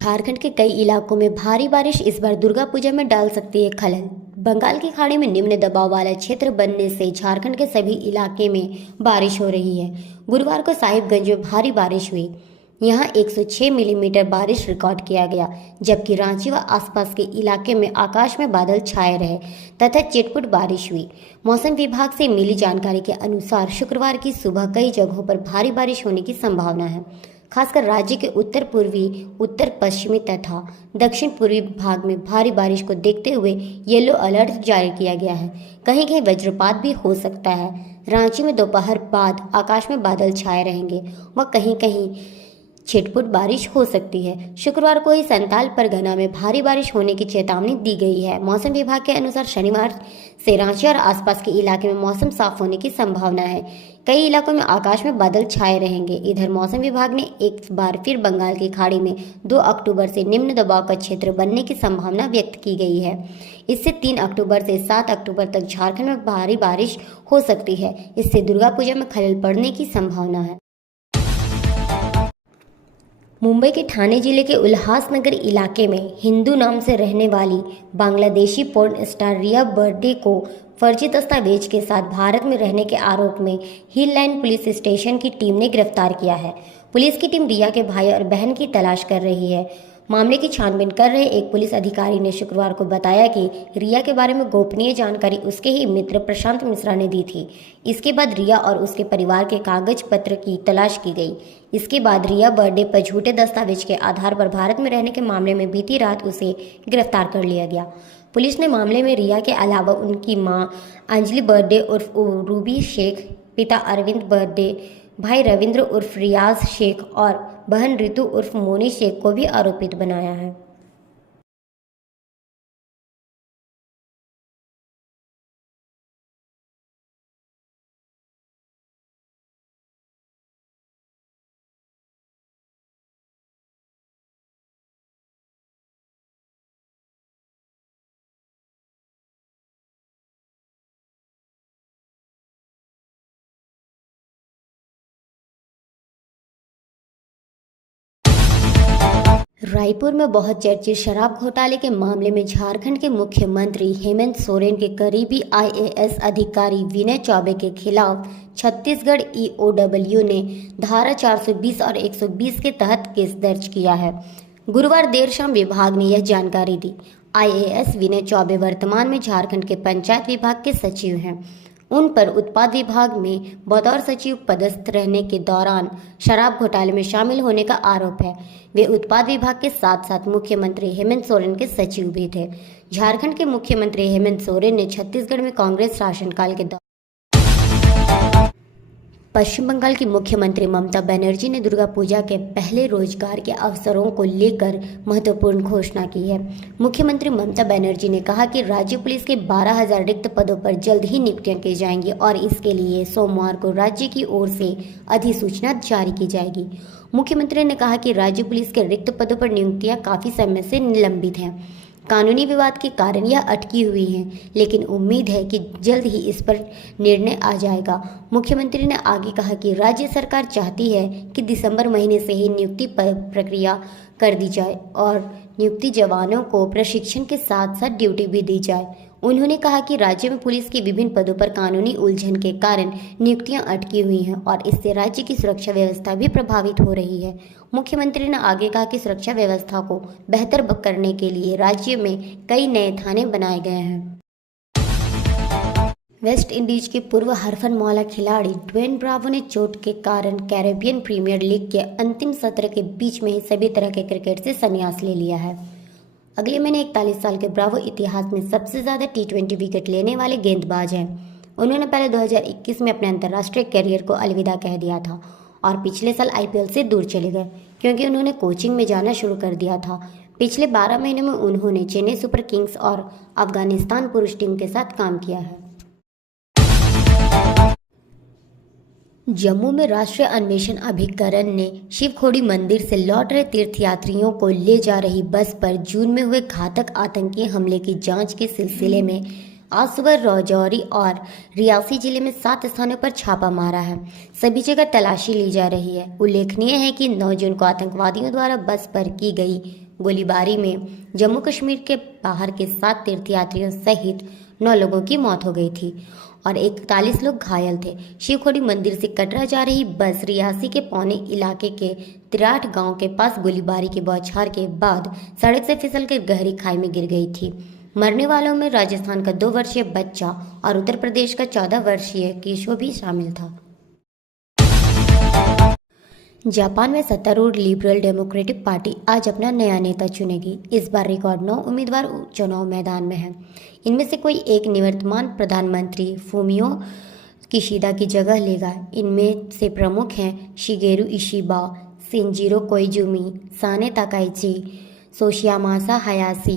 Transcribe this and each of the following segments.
झारखंड के कई इलाकों में भारी बारिश इस बार दुर्गा पूजा में डाल सकती है खलल। बंगाल की खाड़ी में निम्न दबाव वाला क्षेत्र बनने से झारखंड के सभी इलाके में बारिश हो रही है। गुरुवार को साहिबगंज में भारी बारिश हुई। यहां 106 मिलीमीटर बारिश रिकॉर्ड किया गया, जबकि रांची व आसपास के इलाके में आकाश में बादल छाए रहे तथा चिटपुट बारिश हुई। मौसम विभाग से मिली जानकारी के अनुसार शुक्रवार की सुबह कई जगहों पर भारी बारिश होने की संभावना है। खासकर राज्य के उत्तर पूर्वी, उत्तर पश्चिमी तथा दक्षिण पूर्वी भाग में भारी बारिश को देखते हुए येलो अलर्ट जारी किया गया है। कहीं कहीं वज्रपात भी हो सकता है। रांची में दोपहर बाद आकाश में बादल छाए रहेंगे व कहीं कहीं छिटपुट बारिश हो सकती है। शुक्रवार को ही संताल परगना में भारी बारिश होने की चेतावनी दी गई है। मौसम विभाग के अनुसार शनिवार से रांची और आसपास के इलाके में मौसम साफ होने की संभावना है। कई इलाकों में आकाश में बादल छाए रहेंगे। इधर मौसम विभाग ने एक बार फिर बंगाल की खाड़ी में 2 अक्टूबर से निम्न दबाव का क्षेत्र बनने की संभावना व्यक्त की गई है। इससे 3 अक्टूबर से 7 अक्टूबर तक झारखंड में भारी बारिश हो सकती है। इससे दुर्गा पूजा में खलल पड़ने की संभावना है। मुंबई के ठाणे जिले के उल्हासनगर इलाके में हिंदू नाम से रहने वाली बांग्लादेशी पोर्न स्टार रिया बर्डे को फर्जी दस्तावेज के साथ भारत में रहने के आरोप में हिल लाइन पुलिस स्टेशन की टीम ने गिरफ्तार किया है। पुलिस की टीम रिया के भाई और बहन की तलाश कर रही है। मामले की छानबीन कर रहे एक पुलिस अधिकारी ने शुक्रवार को बताया कि रिया के बारे में गोपनीय जानकारी उसके ही मित्र प्रशांत मिश्रा ने दी थी। इसके बाद रिया और उसके परिवार के कागज पत्र की तलाश की गई। इसके बाद रिया बर्डे पर झूठे दस्तावेज के आधार पर भारत में रहने के मामले में बीती रात उसे गिरफ्तार कर लिया गया। पुलिस ने मामले में रिया के अलावा उनकी मां अंजलि बर्डे उर्फ रूबी शेख, पिता अरविंद बर्डे, भाई रविंद्र उर्फ रियाज शेख और बहन रितु उर्फ मोनी शेख को भी आरोपित बनाया है। रायपुर में बहुत चर्चित शराब घोटाले के मामले में झारखंड के मुख्यमंत्री हेमंत सोरेन के करीबी आईएएस अधिकारी विनय चौबे के खिलाफ छत्तीसगढ़ ईओडब्ल्यू ने धारा 420 और 120 के तहत केस दर्ज किया है। गुरुवार देर शाम विभाग ने यह जानकारी दी। आईएएस विनय चौबे वर्तमान में झारखंड के पंचायत विभाग के सचिव हैं। उन पर उत्पाद विभाग में बतौर सचिव पदस्थ रहने के दौरान शराब घोटाले में शामिल होने का आरोप है। वे उत्पाद विभाग के साथ साथ मुख्यमंत्री हेमंत सोरेन के सचिव भी थे। झारखंड के मुख्यमंत्री हेमंत सोरेन ने छत्तीसगढ़ में कांग्रेस शासनकाल के दौरान पश्चिम बंगाल की मुख्यमंत्री ममता बनर्जी ने दुर्गा पूजा के पहले रोजगार के अवसरों को लेकर महत्वपूर्ण घोषणा की है। मुख्यमंत्री ममता बनर्जी ने कहा कि राज्य पुलिस के 12,000 रिक्त पदों पर जल्द ही नियुक्तियां की जाएंगी और इसके लिए सोमवार को राज्य की ओर से अधिसूचना जारी की जाएगी। मुख्यमंत्री ने कहा कि राज्य पुलिस के रिक्त पदों पर नियुक्तियां काफी समय से निलंबित हैं। कानूनी विवाद के कारण यह अटकी हुई हैं, लेकिन उम्मीद है कि जल्द ही इस पर निर्णय आ जाएगा। मुख्यमंत्री ने आगे कहा कि राज्य सरकार चाहती है कि दिसंबर महीने से ही नियुक्ति प्रक्रिया कर दी जाए और नियुक्ति जवानों को प्रशिक्षण के साथ साथ ड्यूटी भी दी जाए। उन्होंने कहा कि राज्य में पुलिस के विभिन्न पदों पर कानूनी उलझन के कारण नियुक्तियां अटकी हुई हैं और इससे राज्य की सुरक्षा व्यवस्था भी प्रभावित हो रही है। मुख्यमंत्री ने आगे कहा कि सुरक्षा व्यवस्था को बेहतर करने के लिए राज्य में कई नए थाने बनाए गए हैं। वेस्ट इंडीज के पूर्व हरफनमौला खिलाड़ी ड्वेन ब्रावो ने चोट के कारण कैरेबियन प्रीमियर लीग के अंतिम सत्र के बीच में ही सभी तरह के क्रिकेट से संन्यास ले लिया है। अगले महीने 41 साल के ब्रावो इतिहास में सबसे ज़्यादा T20 विकेट लेने वाले गेंदबाज हैं। उन्होंने पहले 2021 में अपने अंतर्राष्ट्रीय कैरियर को अलविदा कह दिया था और पिछले साल IPL से दूर चले गए क्योंकि उन्होंने कोचिंग में जाना शुरू कर दिया था। पिछले 12 महीने में उन्होंने चेन्नई सुपर किंग्स और अफगानिस्तान पुरुष टीम के साथ काम किया है। जम्मू में राष्ट्रीय अन्वेषण अभिकरण ने शिवखोड़ी मंदिर से लौट रहे तीर्थयात्रियों को ले जा रही बस पर जून में हुए घातक आतंकी हमले की जांच के सिलसिले में आज सुबह राजौरी और रियासी जिले में 7 स्थानों पर छापा मारा है। सभी जगह तलाशी ली जा रही है। उल्लेखनीय है कि 9 जून को आतंकवादियों द्वारा बस पर की गई गोलीबारी में जम्मू कश्मीर के बाहर के 7 तीर्थयात्रियों सहित 9 लोगों की मौत हो गई थी और 41 लोग घायल थे। शिवखोड़ी मंदिर से कटरा जा रही बस रियासी के पौने इलाके के तिराठ गांव के पास गोलीबारी के बौछार के बाद सड़क से फिसलकर गहरी खाई में गिर गई थी। मरने वालों में राजस्थान का 2 वर्षीय बच्चा और उत्तर प्रदेश का 14 वर्षीय किशोर भी शामिल था। जापान में सत्तारूढ़ लिबरल डेमोक्रेटिक पार्टी आज अपना नया नेता चुनेगी। इस बार रिकॉर्ड 9 उम्मीदवार चुनाव मैदान में हैं। इनमें से कोई एक निवर्तमान प्रधानमंत्री फूमियो किशिदा की जगह लेगा। इनमें से प्रमुख हैं Shigeru Ishiba, Shinjiro Koizumi, Sanae Takaichi, Yoshimasa Hayashi,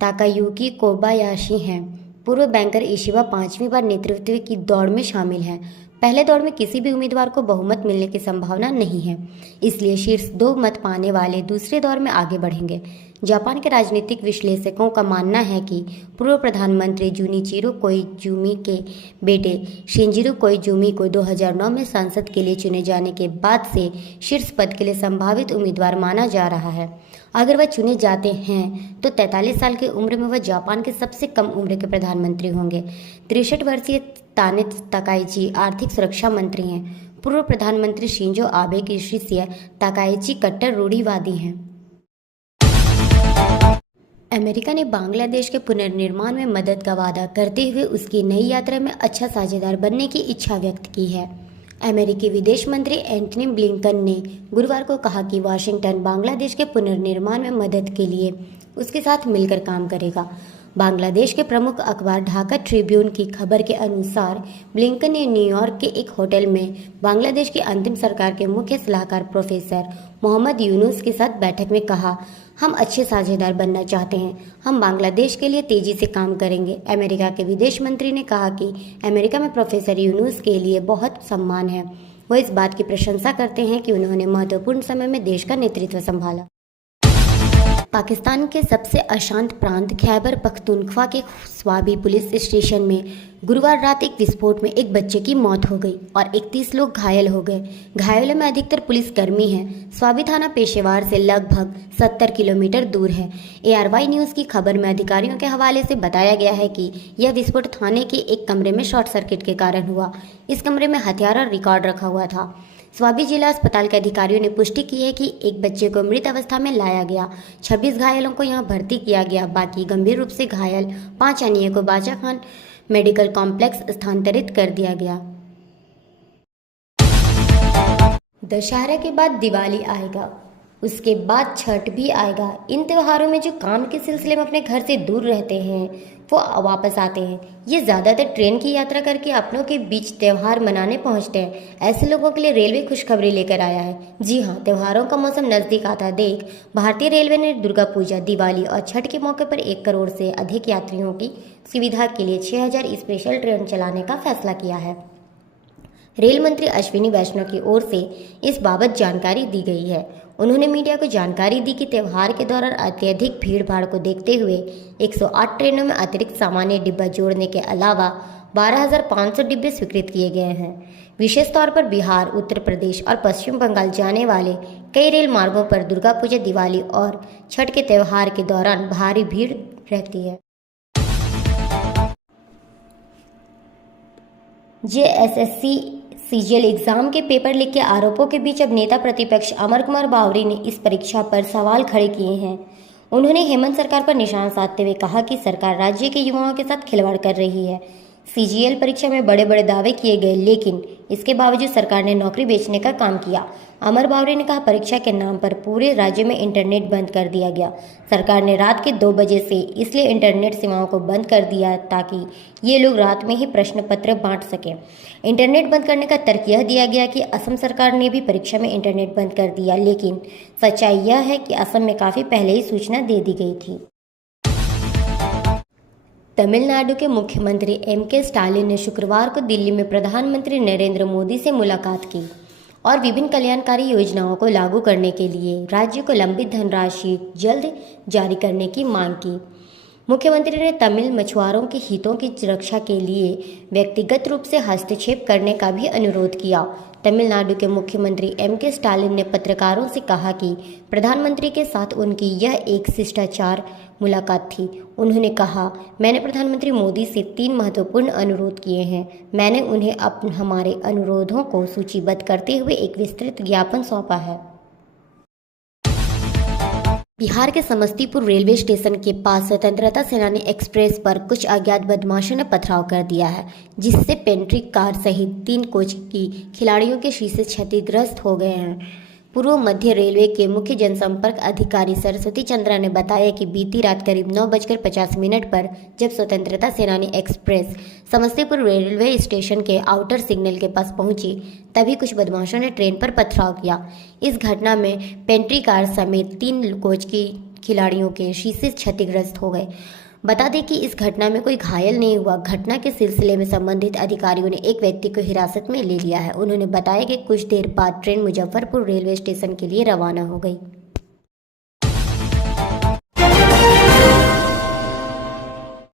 Takayuki Kobayashi हैं। पूर्व बैंकर इशिबा 5वीं बार नेतृत्व की दौड़ में शामिल हैं। पहले दौर में किसी भी उम्मीदवार को बहुमत मिलने की संभावना नहीं है, इसलिए शीर्ष 2 मत पाने वाले दूसरे दौर में आगे बढ़ेंगे। जापान के राजनीतिक विश्लेषकों का मानना है कि पूर्व प्रधानमंत्री जुनिचिरो कोइजुमी के बेटे शिंजिरो कोइजुमी को 2009 में संसद के लिए चुने जाने के बाद से शीर्ष पद के लिए संभावित उम्मीदवार माना जा रहा है। अगर वह चुने जाते हैं तो 43 साल की उम्र में वह जापान के सबसे कम उम्र के प्रधानमंत्री होंगे। 63 वर्षीय ताने ताकाइची आर्थिक सुरक्षा मंत्री हैं। पूर्व प्रधानमंत्री शिंजो आबे के शिष्य ताकाइची कट्टर रूढ़िवादी हैं। अमेरिका ने बांग्लादेश के पुनर्निर्माण में मदद का वादा करते हुए उसकी नई यात्रा में अच्छा साझेदार बनने की इच्छा व्यक्त की है। अमेरिकी विदेश मंत्री एंटनी ब्लिंकन ने गुरुवार को कहा कि वाशिंगटन बांग्लादेश के पुनर्निर्माण में मदद के लिए उसके साथ मिलकर काम करेगा। बांग्लादेश के प्रमुख अखबार ढाका ट्रिब्यून की खबर के अनुसार ब्लिंकन ने न्यूयॉर्क के एक होटल में बांग्लादेश की अंतिम सरकार के मुख्य सलाहकार प्रोफेसर मोहम्मद यूनुस के साथ बैठक में कहा, हम अच्छे साझेदार बनना चाहते हैं। हम बांग्लादेश के लिए तेजी से काम करेंगे। अमेरिका के विदेश मंत्री ने कहा कि अमेरिका में प्रोफेसर यूनुस के लिए बहुत सम्मान है। वो इस बात की प्रशंसा करते हैं कि उन्होंने महत्वपूर्ण समय में देश का नेतृत्व संभाला। पाकिस्तान के सबसे अशांत प्रांत खैबर पख्तूनख्वा के स्वाबी पुलिस स्टेशन में गुरुवार रात एक विस्फोट में एक बच्चे की मौत हो गई और 31 लोग घायल हो गए। घायलों में अधिकतर पुलिसकर्मी हैं। स्वाबी थाना पेशेवर से लगभग 70 किलोमीटर दूर है। ARY न्यूज़ की खबर में अधिकारियों के हवाले से बताया गया है कि यह विस्फोट थाने के एक कमरे में शॉर्ट सर्किट के कारण हुआ। इस कमरे में हथियार और रिकॉर्ड रखा हुआ था। स्वाबी जिला अस्पताल के अधिकारियों ने पुष्टि की है कि एक बच्चे को मृत अवस्था में लाया गया। 26 घायलों को यहां भर्ती किया गया। बाकी गंभीर रूप से घायल 5 अन्य को बाचा खान मेडिकल कॉम्प्लेक्स स्थानांतरित कर दिया गया। दशहरा के बाद दिवाली आएगा, उसके बाद छठ भी आएगा। इन त्योहारों में जो काम के सिलसिले में अपने घर से दूर रहते हैं वो वापस आते हैं। ये ज़्यादातर ट्रेन की यात्रा करके अपनों के बीच त्यौहार मनाने पहुंचते हैं। ऐसे लोगों के लिए रेलवे खुशखबरी लेकर आया है। जी हाँ, त्योहारों का मौसम नज़दीक आता देख भारतीय रेलवे ने दुर्गा पूजा, दिवाली और छठ के मौके पर 1 करोड़ से अधिक यात्रियों की सुविधा के लिए 6000 स्पेशल ट्रेन चलाने का फैसला किया है। रेल मंत्री अश्विनी वैष्णव की ओर से इस बाबत जानकारी दी गई है। उन्होंने मीडिया को जानकारी दी कि त्यौहार के दौरान अत्यधिक भीड़ भाड़ को देखते हुए 108 ट्रेनों में अतिरिक्त सामान्य डिब्बा जोड़ने के अलावा 12,500 डिब्बे स्वीकृत किए गए हैं। विशेष तौर पर बिहार, उत्तर प्रदेश और पश्चिम बंगाल जाने वाले कई रेल मार्गों पर दुर्गा पूजा, दिवाली और छठ के त्यौहार के दौरान भारी भीड़ रहती है। JSSC CGL एग्जाम के पेपर लीक के आरोपों के बीच अब नेता प्रतिपक्ष अमर कुमार बावरी ने इस परीक्षा पर सवाल खड़े किए हैं। उन्होंने हेमंत सरकार पर निशाना साधते हुए कहा कि सरकार राज्य के युवाओं के साथ खिलवाड़ कर रही है। CGL परीक्षा में बड़े बड़े दावे किए गए, लेकिन इसके बावजूद सरकार ने नौकरी बेचने का काम किया। अमर बावरी ने कहा, परीक्षा के नाम पर पूरे राज्य में इंटरनेट बंद कर दिया गया। सरकार ने रात के 2 बजे से इसलिए इंटरनेट सेवाओं को बंद कर दिया ताकि ये लोग रात में ही प्रश्न पत्र बांट सकें। इंटरनेट बंद करने का तर्क यह दिया गया कि असम सरकार ने भी परीक्षा में इंटरनेट बंद कर दिया, लेकिन सच्चाई यह है कि असम में काफ़ी पहले ही सूचना दे दी गई थी। तमिलनाडु के मुख्यमंत्री M.K. स्टालिन ने शुक्रवार को दिल्ली में प्रधानमंत्री नरेंद्र मोदी से मुलाकात की और विभिन्न कल्याणकारी योजनाओं को लागू करने के लिए राज्य को लंबित धनराशि जल्द जारी करने की मांग की। मुख्यमंत्री ने तमिल मछुआरों के हितों की रक्षा के लिए व्यक्तिगत रूप से हस्तक्षेप करने का भी अनुरोध किया। तमिलनाडु के मुख्यमंत्री एम.के. स्टालिन ने पत्रकारों से कहा कि प्रधानमंत्री के साथ उनकी यह एक शिष्टाचार मुलाकात थी। उन्होंने कहा, मैंने प्रधानमंत्री मोदी से 3 महत्वपूर्ण अनुरोध किए हैं। मैंने उन्हें हमारे अनुरोधों को सूचीबद्ध करते हुए एक विस्तृत ज्ञापन सौंपा है। बिहार के समस्तीपुर रेलवे स्टेशन के पास स्वतंत्रता सेनानी एक्सप्रेस पर कुछ अज्ञात बदमाशों ने पथराव कर दिया है, जिससे पेंट्री कार सहित 3 कोच की खिलाड़ियों के शीशे क्षतिग्रस्त हो गए हैं। पूर्व मध्य रेलवे के मुख्य जनसंपर्क अधिकारी सरस्वती चंद्रा ने बताया कि बीती रात करीब 9:50 पर जब स्वतंत्रता सेनानी एक्सप्रेस समस्तीपुर रेलवे स्टेशन के आउटर सिग्नल के पास पहुंची, तभी कुछ बदमाशों ने ट्रेन पर पथराव किया। इस घटना में पेंट्री कार समेत 3 कोच की खिलाड़ियों के शीशे क्षतिग्रस्त हो गए। बता दें कि इस घटना में कोई घायल नहीं हुआ। घटना के सिलसिले में संबंधित अधिकारियों ने एक व्यक्ति को हिरासत में ले लिया है। उन्होंने बताया कि कुछ देर बाद ट्रेन मुजफ्फरपुर रेलवे स्टेशन के लिए रवाना हो गई।